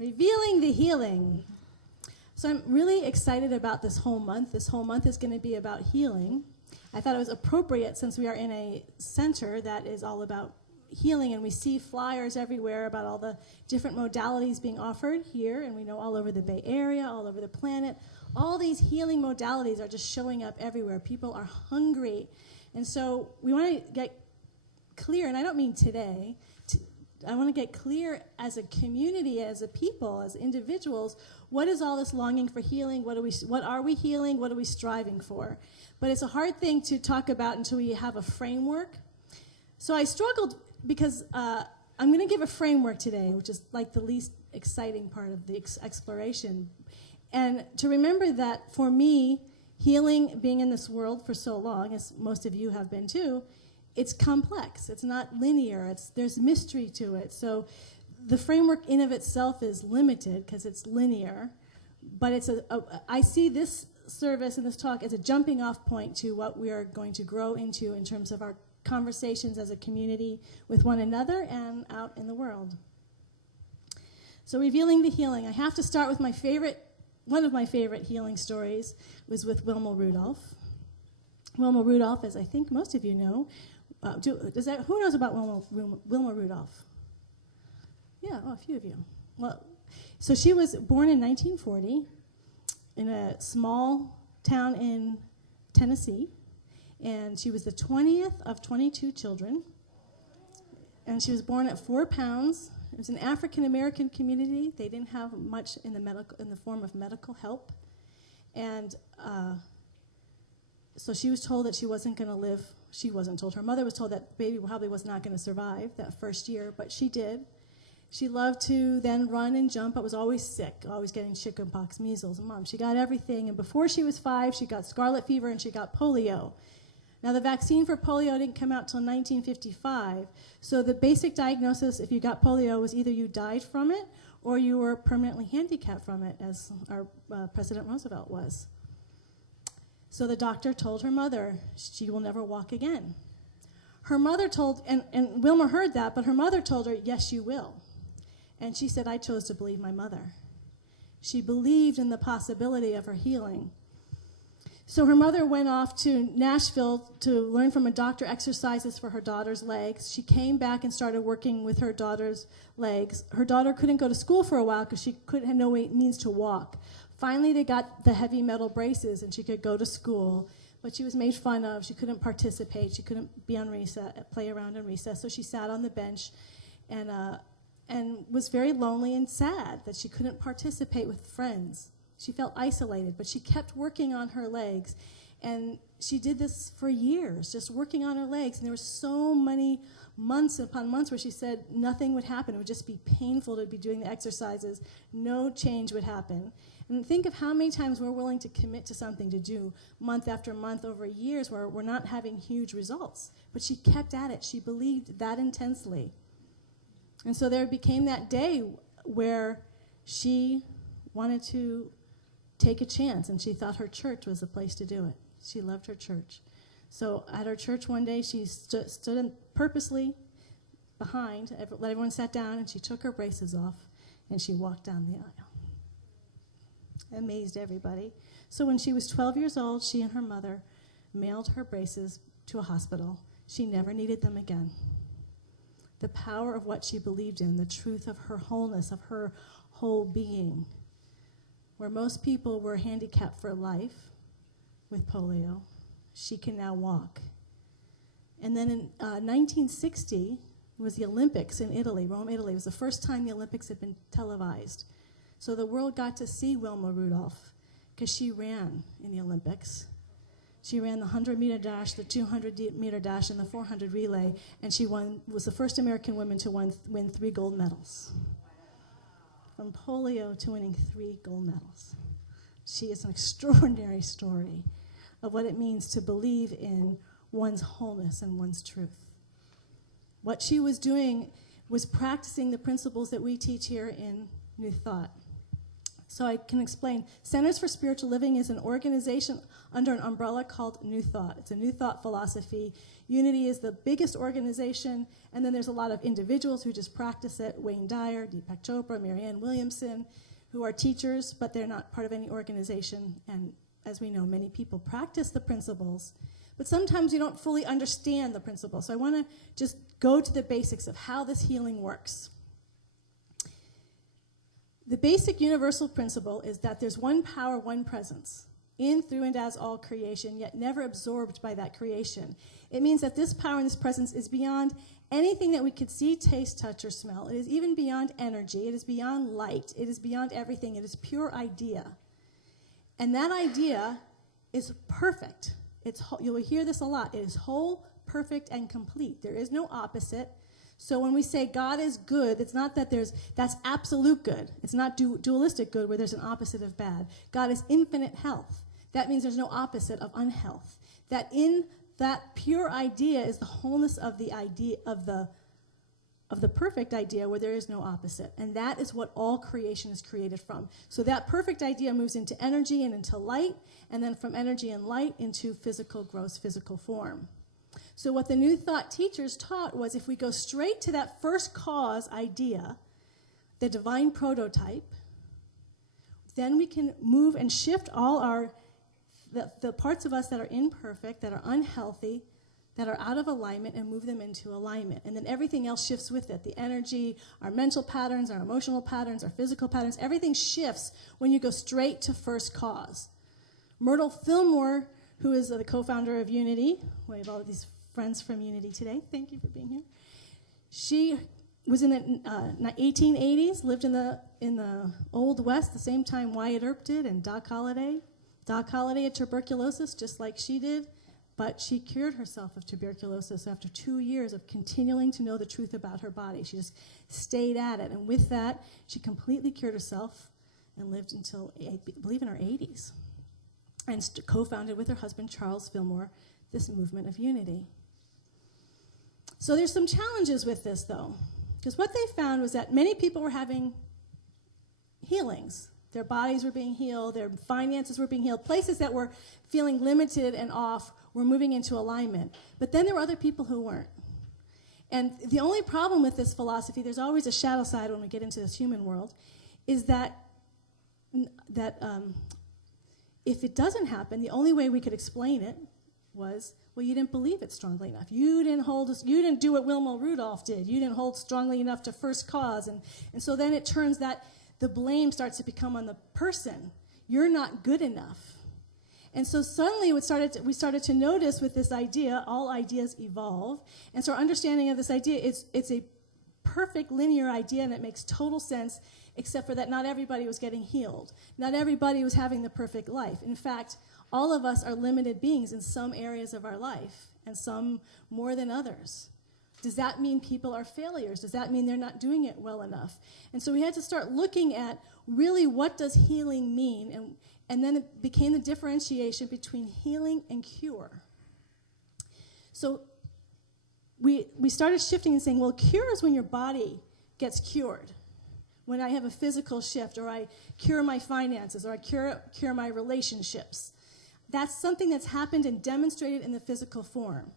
Revealing the healing. So I'm really excited about this whole month. This whole month is going to be about healing. I thought it was appropriate since we are in a center that is all about healing, and we see flyers everywhere about all the different modalities being offered here, and we know all over the Bay Area, all over the planet. All these healing modalities are just showing up everywhere. People are hungry. And so we want to get clear, and I don't mean today, I want to get clear as a community, as a people, as individuals, what is all this longing for healing? What are we healing? What are we striving for? But it's a hard thing to talk about until we have a framework. So I struggled because I'm going to give a framework today, which is like the least exciting part of the exploration. And to remember that for me, healing, being in this world for so long, as most of you have been too, it's complex. It's not linear. There's mystery to it. So the framework in of itself is limited because it's linear. But I see this service and this talk as a jumping off point to what we are going to grow into in terms of our conversations as a community with one another and out in the world. So revealing the healing. I have to start with one of my favorite healing stories was with Wilma Rudolph. Wilma Rudolph, as I think most of you know, who knows about Wilma Rudolph? Yeah, a few of you. Well, so she was born in 1940 in a small town in Tennessee, and she was the 20th of 22 children, and she was born at 4 pounds. It was an African-American community. They didn't have much in the form of medical help, and so she was told that she wasn't going to live. She wasn't told. Her mother was told that baby probably was not going to survive that first year, but she did. She loved to then run and jump, but was always sick, always getting chickenpox, measles, and Mom. She got everything, and before she was 5, she got scarlet fever and she got polio. Now, the vaccine for polio didn't come out till 1955, so the basic diagnosis if you got polio was either you died from it or you were permanently handicapped from it, as our President Roosevelt was. So the doctor told her mother she will never walk again. Her mother told, and Wilma heard that, but her mother told her, yes, you will. And she said, I chose to believe my mother. She believed in the possibility of her healing. So her mother went off to Nashville to learn from a doctor exercises for her daughter's legs. She came back and started working with her daughter's legs. Her daughter couldn't go to school for a while because she had no means to walk. Finally, they got the heavy metal braces and she could go to school, but she was made fun of. She couldn't participate. She couldn't be on recess, play around on recess, so she sat on the bench and was very lonely and sad that she couldn't participate with friends. She felt isolated, but she kept working on her legs, and she did this for years, just working on her legs, and there were so many months upon months where she said nothing would happen. It would just be painful to be doing the exercises. No change would happen. And think of how many times we're willing to commit to something to do month after month over years where we're not having huge results. But she kept at it. She believed that intensely. And so there became that day where she wanted to take a chance, and she thought her church was the place to do it. She loved her church. So at her church one day, she stood purposely behind, let everyone sit down, and she took her braces off, and she walked down the aisle. Amazed everybody. So when she was 12 years old, she and her mother mailed her braces to a hospital. She never needed them again. The power of what she believed in, the truth of her wholeness, of her whole being. Where most people were handicapped for life with polio, she can now walk. And then in 1960 was the Olympics in Italy, Rome, Italy. It was the first time the Olympics had been televised. So the world got to see Wilma Rudolph because she ran in the Olympics. She ran the 100-meter dash, the 200-meter dash, and the 400 relay, and she was the first American woman to win 3 gold medals. From polio to winning 3 gold medals. She is an extraordinary story of what it means to believe in one's wholeness and one's truth. What she was doing was practicing the principles that we teach here in New Thought. So I can explain. Centers for Spiritual Living is an organization under an umbrella called New Thought. It's a New Thought philosophy. Unity is the biggest organization, and then there's a lot of individuals who just practice it. Wayne Dyer, Deepak Chopra, Marianne Williamson, who are teachers, but they're not part of any organization. And as we know, many people practice the principles, but sometimes you don't fully understand the principles. So I want to just go to the basics of how this healing works. The basic universal principle is that there's one power, one presence, in, through, and as all creation, yet never absorbed by that creation. It means that this power and this presence is beyond anything that we could see, taste, touch, or smell. It is even beyond energy. It is beyond light. It is beyond everything. It is pure idea. And that idea is perfect. You will hear this a lot. It is whole, perfect, and complete. There is no opposite. So when we say God is good, it's not that that's absolute good. It's not dualistic good where there's an opposite of bad. God is infinite health. That means there's no opposite of unhealth. That in that pure idea is the wholeness of the idea of the perfect idea where there is no opposite. And that is what all creation is created from. So that perfect idea moves into energy and into light, and then from energy and light into physical, gross physical form. So what the New Thought teachers taught was if we go straight to that first cause idea, the divine prototype, then we can move and shift all the parts of us that are imperfect, that are unhealthy, that are out of alignment, and move them into alignment. And then everything else shifts with it. The energy, our mental patterns, our emotional patterns, our physical patterns, everything shifts when you go straight to first cause. Myrtle Fillmore, who is the co-founder of Unity, we have all of these friends from Unity today. Thank you for being here. She was in the 1880s, lived in the Old West, the same time Wyatt Earp did, and Doc Holliday. Doc Holliday had tuberculosis, just like she did, but she cured herself of tuberculosis after 2 years of continuing to know the truth about her body. She just stayed at it, and with that, she completely cured herself and lived until, I believe, in her 80s, and co-founded with her husband, Charles Fillmore, this movement of unity. So there's some challenges with this, though, because what they found was that many people were having healings. Their bodies were being healed, their finances were being healed, places that were feeling limited and off were moving into alignment. But then there were other people who weren't. And the only problem with this philosophy, there's always a shadow side when we get into this human world, is that if it doesn't happen, the only way we could explain it was, well, you didn't believe it strongly enough. You didn't do what Wilma Rudolph did. You didn't hold strongly enough to first cause. And so then it turns that the blame starts to become on the person. You're not good enough. And so suddenly we started to notice with this idea, all ideas evolve. And so our understanding of this idea, it's a perfect linear idea, and it makes total sense, except for that not everybody was getting healed. Not everybody was having the perfect life. In fact, all of us are limited beings in some areas of our life, and some more than others. Does that mean people are failures? Does that mean they're not doing it well enough? And so we had to start looking at really what does healing mean, and then it became the differentiation between healing and cure. So we started shifting and saying, well, cure is when your body gets cured. When I have a physical shift, or I cure my finances, or I cure my relationships. That's something that's happened and demonstrated in the physical form.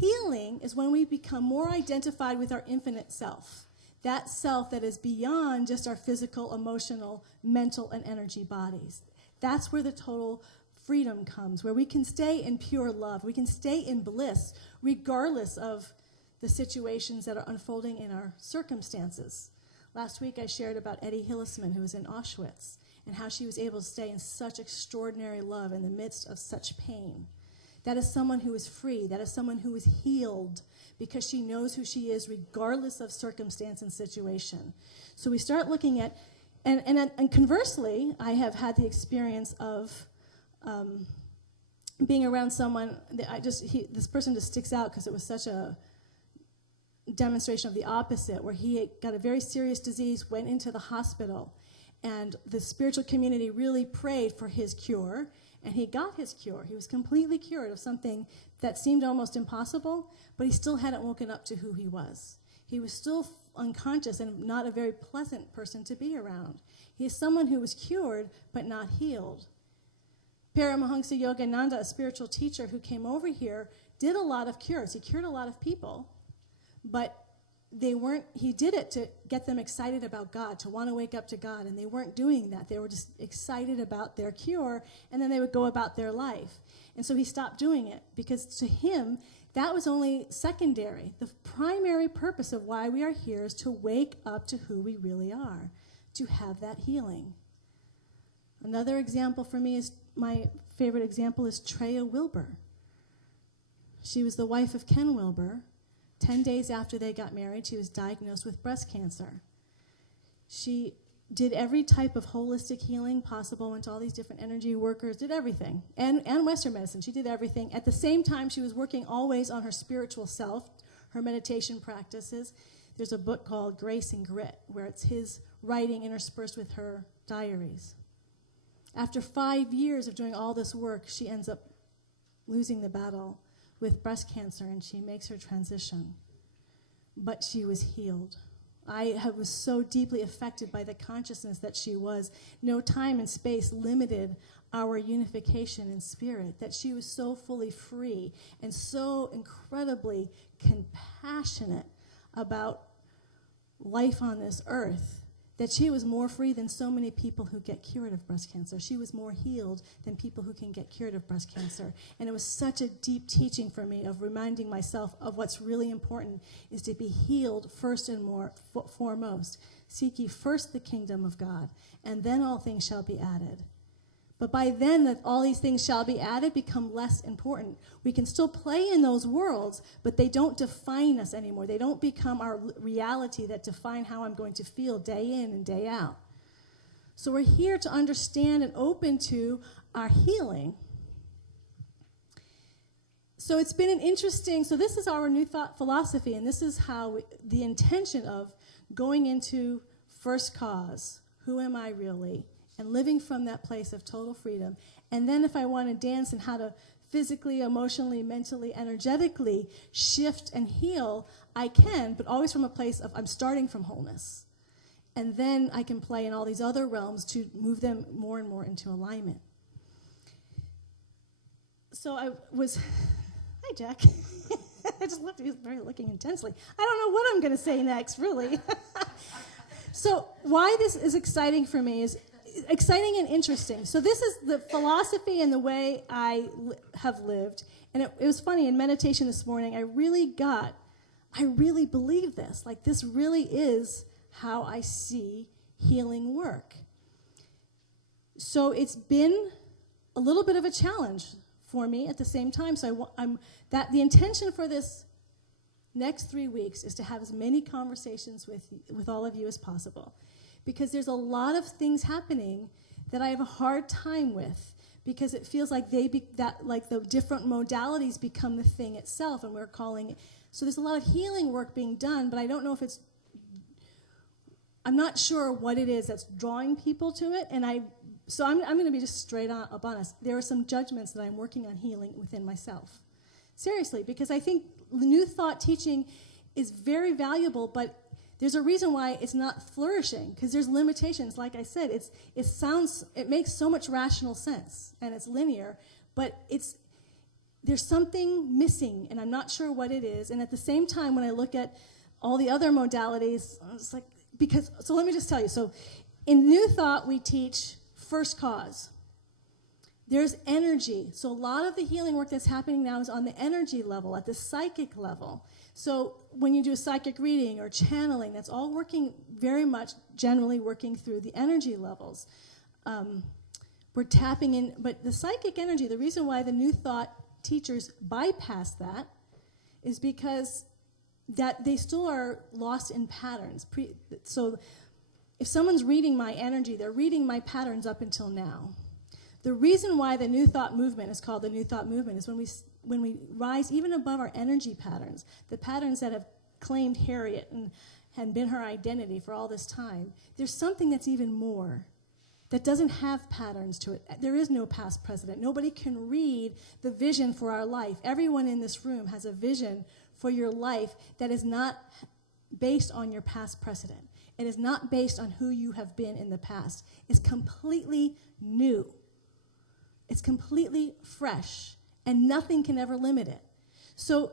Healing is when we become more identified with our infinite self, that self that is beyond just our physical, emotional, mental, and energy bodies. That's where the total freedom comes, where we can stay in pure love. We can stay in bliss, regardless of the situations that are unfolding in our circumstances. Last week I shared about Eddie Hillisman, who was in Auschwitz, and how she was able to stay in such extraordinary love in the midst of such pain. That is someone who is free. That is someone who is healed because she knows who she is regardless of circumstance and situation. So we start looking at, and conversely, I have had the experience of being around someone, this person just sticks out because it was such a demonstration of the opposite, where he got a very serious disease, went into the hospital, and the spiritual community really prayed for his cure, and he got his cure. He was completely cured of something that seemed almost impossible, but he still hadn't woken up to who he was. He was still unconscious and not a very pleasant person to be around. He is someone who was cured but not healed. Paramahansa Yogananda, a spiritual teacher who came over here, did a lot of cures. He cured a lot of people, but he did it to get them excited about God, to want to wake up to God, and they weren't doing that. They were just excited about their cure, and then they would go about their life. And so he stopped doing it, because to him, that was only secondary. The primary purpose of why we are here is to wake up to who we really are, to have that healing. Another example for me is, my favorite example is Treya Wilbur. She was the wife of Ken Wilbur. 10 days after they got married, she was diagnosed with breast cancer. She did every type of holistic healing possible, went to all these different energy workers, did everything, and Western medicine. She did everything. At the same time, she was working always on her spiritual self, her meditation practices. There's a book called Grace and Grit, where it's his writing interspersed with her diaries. After 5 years of doing all this work, she ends up losing the battle with breast cancer, and she makes her transition. But she was healed. I was so deeply affected by the consciousness that she was. No time and space limited our unification in spirit, that she was so fully free and so incredibly compassionate about life on this earth, that she was more free than so many people who get cured of breast cancer. She was more healed than people who can get cured of breast cancer. And it was such a deep teaching for me of reminding myself of what's really important is to be healed first and foremost. Seek ye first the kingdom of God, and then all things shall be added. But by then, that all these things shall be added become less important. We can still play in those worlds, but they don't define us anymore. They don't become our reality that define how I'm going to feel day in and day out. So we're here to understand and open to our healing. So it's been an interesting, so this is our new thought philosophy, and this is how the intention of going into first cause, who am I really? And living from that place of total freedom. And then if I want to dance and how to physically, emotionally, mentally, energetically shift and heal, I can, but always from a place of I'm starting from wholeness. And then I can play in all these other realms to move them more and more into alignment. So I was, hi Jack. I just looked at you, very looking intensely. I don't know what I'm going to say next, really. So why this is exciting for me is exciting and interesting. So this is the philosophy and the way I have lived. And it was funny, in meditation this morning, I really believe this. Like, this really is how I see healing work. So it's been a little bit of a challenge for me at the same time. So the intention for this next 3 weeks is to have as many conversations with all of you as possible. Because there's a lot of things happening that I have a hard time with, because it feels like like the different modalities become the thing itself, and we're calling it. So there's a lot of healing work being done, but I don't know if I'm not sure what it is that's drawing people to it, and so I'm going to be just straight up honest. There are some judgments that I'm working on healing within myself. Seriously, because I think the new thought teaching is very valuable, but there's a reason why it's not flourishing, because there's limitations. Like I said, it makes so much rational sense, and it's linear, but there's something missing, and I'm not sure what it is. And at the same time, when I look at all the other modalities, it's like, so let me just tell you. So in New Thought, we teach first cause. There's energy. So a lot of the healing work that's happening now is on the energy level, at the psychic level. So when you do a psychic reading or channeling, that's all working very much, generally working through the energy levels. We're tapping in, but the psychic energy, the reason why the New Thought teachers bypass that is because that they still are lost in patterns. So if someone's reading my energy, they're reading my patterns up until now. The reason why the New Thought movement is called the New Thought movement is when we rise even above our energy patterns, the patterns that have claimed Harriet and been her identity for all this time, there's something that's even more, that doesn't have patterns to it. There is no past precedent. Nobody can read the vision for our life. Everyone in this room has a vision for your life that is not based on your past precedent. It is not based on who you have been in the past. It's completely new. It's completely fresh, and nothing can ever limit it. So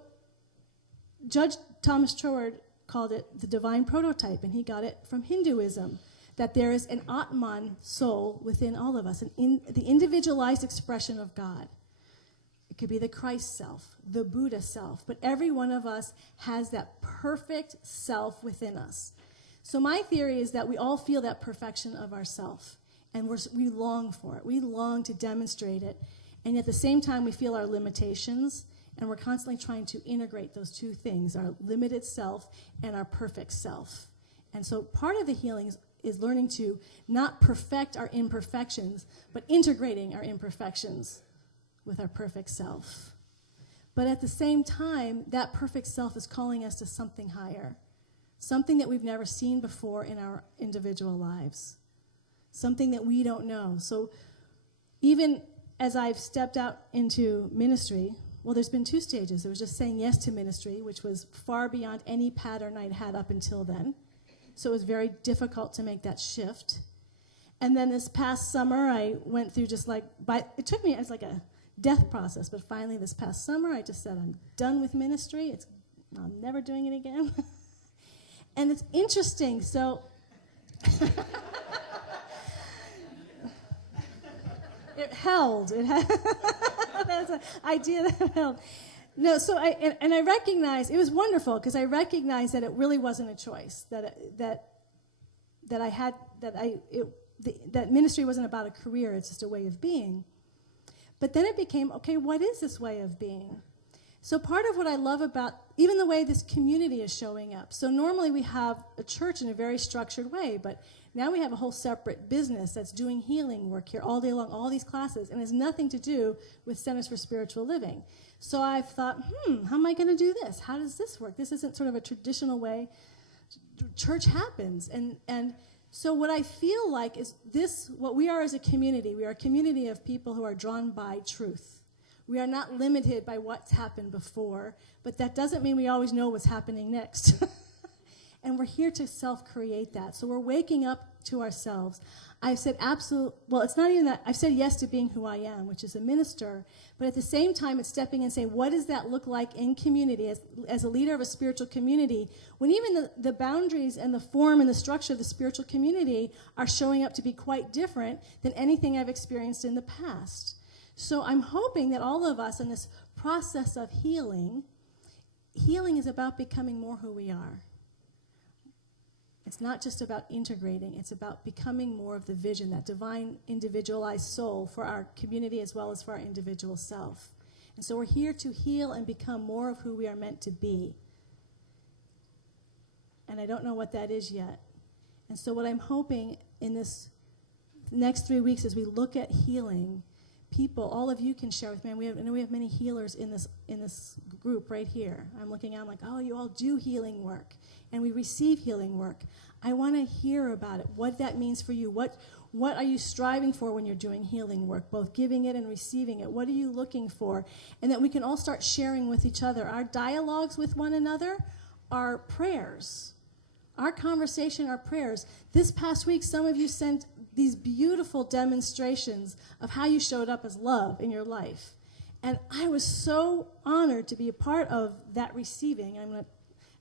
Judge Thomas Troward called it the divine prototype, and he got it from Hinduism, that there is an Atman soul within all of us, the individualized expression of God. It could be the Christ self, the Buddha self, but every one of us has that perfect self within us. So my theory is that we all feel that perfection of ourself, and we long for it. We long to demonstrate it, and at the same time we feel our limitations, and we're constantly trying to integrate those two things, our limited self and our perfect self. And so part of the healing is learning to not perfect our imperfections, but integrating our imperfections with our perfect self. But at the same time, that perfect self is calling us to something higher, something that we've never seen before in our individual lives, something that we don't know. So even as I've stepped out into ministry, well, there's been two stages. There was just saying yes to ministry, which was far beyond any pattern I'd had up until then. So it was very difficult to make that shift. And then this past summer, I went through it took me as like a death process, but finally this past summer, I just said, I'm done with ministry. I'm never doing it again. And it's interesting, so it held. That's an idea that held. No, so I recognized, it was wonderful, because I recognized that it really wasn't a choice, that ministry wasn't about a career, it's just a way of being. But then it became, okay, what is this way of being? So part of what I love about even the way this community is showing up. So normally we have a church in a very structured way, but now we have a whole separate business that's doing healing work here all day long, all these classes, and has nothing to do with Centers for Spiritual Living. So I've thought, how am I going to do this? How does this work? This isn't sort of a traditional way church happens. And so what I feel like is what we are as a community. We are a community of people who are drawn by truth. We are not limited by what's happened before, but that doesn't mean we always know what's happening next. And we're here to self-create that. So we're waking up to ourselves. I've said it's not even that. I've said yes to being who I am, which is a minister. But at the same time, it's stepping in and saying, what does that look like in community as a leader of a spiritual community, when even the boundaries and the form and the structure of the spiritual community are showing up to be quite different than anything I've experienced in the past. So I'm hoping that all of us in this process of healing is about becoming more who we are. It's not just about integrating. It's about becoming more of the vision, that divine individualized soul for our community as well as for our individual self. And so we're here to heal and become more of who we are meant to be. And I don't know what that is yet. And so what I'm hoping in this next 3 weeks as we look at healing, people, all of you can share with me. And I know we have many healers in this group right here. I'm looking out, I'm like, oh, you all do healing work. And we receive healing work. I want to hear about it, what that means for you. What are you striving for when you're doing healing work, both giving it and receiving it? What are you looking for? And that we can all start sharing with each other. Our dialogues with one another are prayers. Our conversation are prayers. This past week, some of you sent these beautiful demonstrations of how you showed up as love in your life. And I was so honored to be a part of that receiving. I'm going to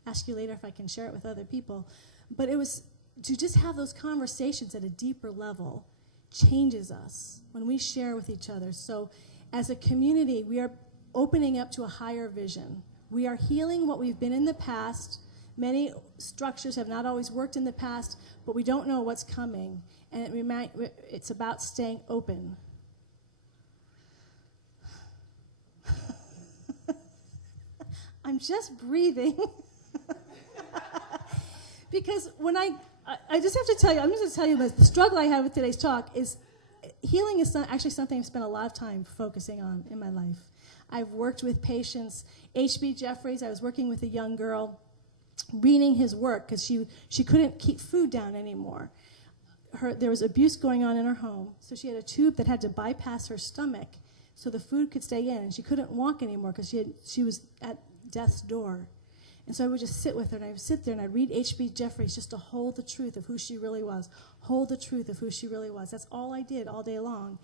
ask you later if I can share it with other people. But it was to just have those conversations at a deeper level changes us when we share with each other. So as a community, we are opening up to a higher vision. We are healing what we've been in the past. Many structures have not always worked in the past, but we don't know what's coming. And it's about staying open. I'm just breathing. Because when I just have to tell you, I'm just going to tell you the struggle I have with today's talk is healing is actually something I've spent a lot of time focusing on in my life. I've worked with patients. H.B. Jeffries, I was working with a young girl, reading his work because she couldn't keep food down anymore. There was abuse going on in her home, so she had a tube that had to bypass her stomach so the food could stay in, and she couldn't walk anymore because she was at death's door. And so I would just sit with her, and I would sit there, and I'd read H.B. Jeffries just to hold the truth of who she really was. Hold the truth of who she really was. That's all I did all day long.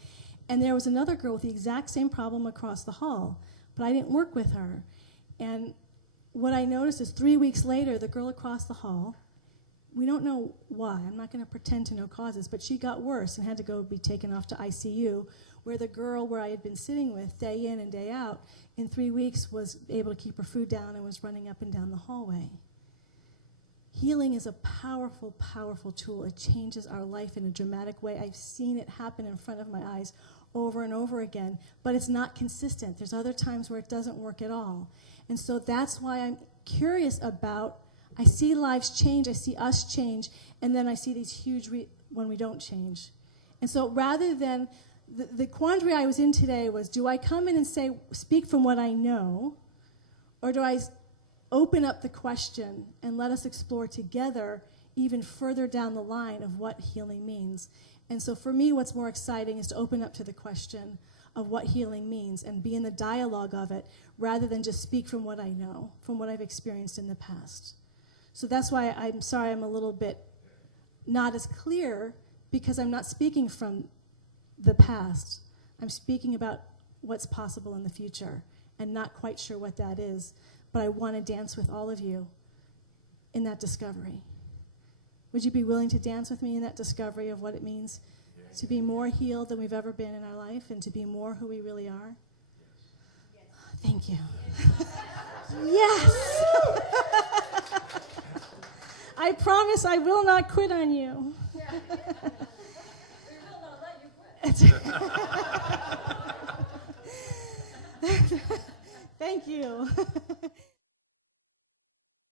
And there was another girl with the exact same problem across the hall, but I didn't work with her. And what I noticed is 3 weeks later, the girl across the hall, we don't know why. I'm not going to pretend to know causes, but she got worse and had to go be taken off to ICU, where the girl where I had been sitting with day in and day out, in 3 weeks was able to keep her food down and was running up and down the hallway. Healing is a powerful, powerful tool. It changes our life in a dramatic way. I've seen it happen in front of my eyes over and over again, but it's not consistent. There's other times where it doesn't work at all. And so that's why I'm curious about, I see lives change, I see us change, and then I see these huge when we don't change. And so rather than, the quandary I was in today was, do I come in and say, speak from what I know, or do I open up the question and let us explore together even further down the line of what healing means? And so for me, what's more exciting is to open up to the question of what healing means and be in the dialogue of it rather than just speak from what I know, from what I've experienced in the past. So that's why I'm sorry I'm a little bit not as clear, because I'm not speaking from the past. I'm speaking about what's possible in the future and not quite sure what that is, but I want to dance with all of you in that discovery. Would you be willing to dance with me in that discovery of what it means to be more healed than we've ever been in our life and to be more who we really are? Yes. Thank you. Yes! I promise I will not quit on you. We will not let you quit. Thank you.